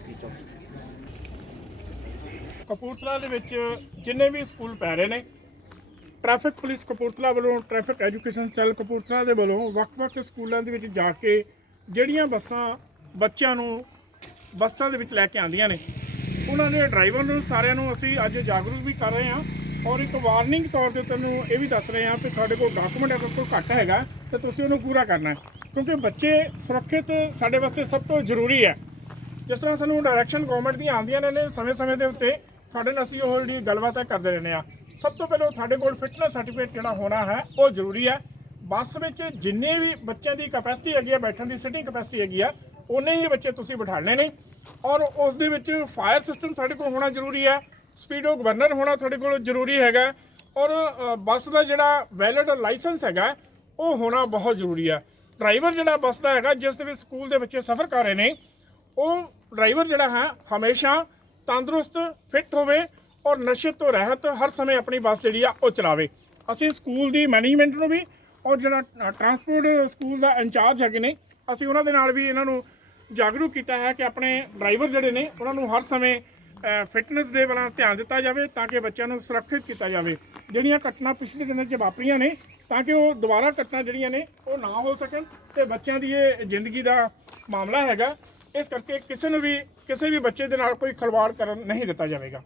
ਸੀ ਚੌਕੀ। ਕਪੂਰਥਲਾ ਦੇ ਵਿੱਚ ਜਿੰਨੇ ਵੀ ਸਕੂਲ ਪੈ ਰਹੇ ਨੇ ਟ੍ਰੈਫਿਕ ਪੁਲਿਸ ਕਪੂਰਥਲਾ ਵੱਲੋਂ ਟ੍ਰੈਫਿਕ ਐਜੂਕੇਸ਼ਨ ਸੈੱਲ ਕਪੂਰਥਲਾ ਦੇ ਵੱਲੋਂ ਵੱਖ-ਵੱਖ ਸਕੂਲਾਂ ਦੇ ਵਿੱਚ ਜਾ ਕੇ ਜਿਹੜੀਆਂ ਬੱਸਾਂ ਬੱਚਿਆਂ ਨੂੰ ਬੱਸਾਂ ਦੇ ਵਿੱਚ ਲੈ ਕੇ ਆਉਂਦੀਆਂ ਨੇ, ਉਹਨਾਂ ਦੇ ਡਰਾਈਵਰ ਨੂੰ, ਸਾਰਿਆਂ ਨੂੰ ਅਸੀਂ ਅੱਜ ਜਾਗਰੂਕ ਵੀ ਕਰ ਰਹੇ ਹਾਂ ਔਰ ਇੱਕ ਵਾਰਨਿੰਗ ਤੌਰ ਤੇ ਤੁਹਾਨੂੰ ਇਹ ਵੀ ਦੱਸ ਰਹੇ ਹਾਂ ਕਿ ਤੁਹਾਡੇ ਕੋਲ ਡਾਕੂਮੈਂਟ ਅਗਰ ਕੋਈ ਘੱਟ ਹੈਗਾ, ਤਾਂ ਤੁਸੀਂ ਉਹਨੂੰ ਪੂਰਾ ਕਰਨਾ ਕਿਉਂਕਿ ਬੱਚੇ ਸੁਰੱਖਿਅਤ ਸਾਡੇ ਵਾਸਤੇ ਸਭ ਤੋਂ ਜ਼ਰੂਰੀ ਹੈ। ਜਿਸ ਤਰ੍ਹਾਂ ਸਾਨੂੰ ਡਾਇਰੈਕਸ਼ਨ ਗਵਰਨਮੈਂਟ ਦੀਆਂ ਆਉਂਦੀਆਂ ਨੇ ਨੇ ਸਮੇਂ-ਸਮੇਂ ਦੇ ਉੱਤੇ ਤੁਹਾਡੇ ਨਾਲ ਅਸੀਂ ਉਹ ਜਿਹੜੀ ਗੱਲਬਾਤ ਹੈ ਕਰਦੇ ਰਹਿੰਦੇ ਆ ਸਭ ਤੋਂ ਪਹਿਲਾਂ ਤੁਹਾਡੇ ਕੋਲ ਫਿਟਨੈਸ ਸਰਟੀਫਿਕੇਟ ਜਿਹੜਾ ਹੋਣਾ ਹੈ, ਉਹ ਜ਼ਰੂਰੀ ਹੈ। ਬੱਸ ਵਿੱਚ ਜਿੰਨੇ ਵੀ ਬੱਚਿਆਂ ਦੀ ਕੈਪੈਸਿਟੀ ਹੈਗੀ ਆ ਬੈਠਣ ਦੀ ਸਿਟਿੰਗ ਕਪੈਸਿਟੀ ਹੈਗੀ ਆ ਉਨੇ ਹੀ ਬੱਚੇ ਤੁਸੀਂ ਬਿਠਾਣੇ ਨੇ। ਔਰ ਉਸ ਦੇ ਵਿੱਚ ਫਾਇਰ ਸਿਸਟਮ ਤੁਹਾਡੇ ਕੋਲ ਹੋਣਾ ਜ਼ਰੂਰੀ ਹੈ ਸਪੀਡੋ ਗਵਰਨਰ ਹੋਣਾ ਤੁਹਾਡੇ ਕੋਲ ਜ਼ਰੂਰੀ ਹੈਗਾ ਔਰ ਬੱਸ ਦਾ ਜਿਹੜਾ ਵੈਲਿਡ ਲਾਇਸੈਂਸ ਹੈਗਾ, ਉਹ ਹੋਣਾ ਬਹੁਤ ਜ਼ਰੂਰੀ ਹੈ। ਡਰਾਈਵਰ ਜਿਹੜਾ ਬੱਸ ਦਾ ਹੈਗਾ, ਜਿਸ ਦੇ ਵਿੱਚ ਸਕੂਲ ਦੇ ਬੱਚੇ ਸਫ਼ਰ ਕਰ ਰਹੇ ਨੇ, ਉਹ ਡਰਾਈਵਰ ਜਿਹੜਾ ਹੈ, ਹਮੇਸ਼ਾ ਤੰਦਰੁਸਤ, ਫਿੱਟ ਹੋਵੇ ਔਰ ਨਸ਼ੇ ਤੋਂ ਰਹਿਤ ਹਰ ਸਮੇਂ ਆਪਣੀ ਬੱਸ ਜਿਹੜੀ ਆ, ਉਹ ਚਲਾਵੇ। ਅਸੀਂ ਸਕੂਲ ਦੀ ਮੈਨੇਜਮੈਂਟ ਨੂੰ ਵੀ ਔਰ ਜਿਹੜਾ ਟਰਾਂਸਪੋਰਟ ਸਕੂਲ ਦਾ ਇੰਚਾਰਜ ਹੈਗੇ ਨੇ, ਅਸੀਂ ਉਹਨਾਂ ਦੇ ਨਾਲ ਵੀ ਇਹਨਾਂ ਨੂੰ ਜਾਗਰੂਕ ਕੀਤਾ ਹੈ ਕਿ ਆਪਣੇ ਡਰਾਈਵਰ ਜਿਹੜੇ ਨੇ, ਉਹਨਾਂ ਨੂੰ ਹਰ ਸਮੇਂ ਫਿਟਨੈਸ ਦੇ ਵੱਲ ਧਿਆਨ ਦਿੱਤਾ ਜਾਵੇ ਤਾਂ ਕਿ ਬੱਚਿਆਂ ਨੂੰ ਸੁਰੱਖਿਅਤ ਕੀਤਾ ਜਾਵੇ। ਜਿਹੜੀਆਂ ਘਟਨਾ ਪਿਛਲੇ ਦਿਨਾਂ 'ਚ ਵਾਪਰੀਆਂ ਨੇ, ਤਾਂ ਕਿ ਉਹ ਦੁਬਾਰਾ ਘਟਨਾ ਜਿਹੜੀਆਂ ਨੇ, ਉਹ ਨਾ ਹੋ ਸਕਣ ਤੇ ਬੱਚਿਆਂ ਦੀ ਇਹ ਜ਼ਿੰਦਗੀ ਦਾ ਮਾਮਲਾ ਹੈਗਾ। ਇਸ ਕਰਕੇ ਕਿਸੇ ਨੂੰ ਵੀ, ਕਿਸੇ ਵੀ ਬੱਚੇ ਦੇ ਨਾਲ ਕੋਈ ਖਲਵਾੜ ਕਰਨ ਨਹੀਂ ਦਿੱਤਾ ਜਾਵੇਗਾ।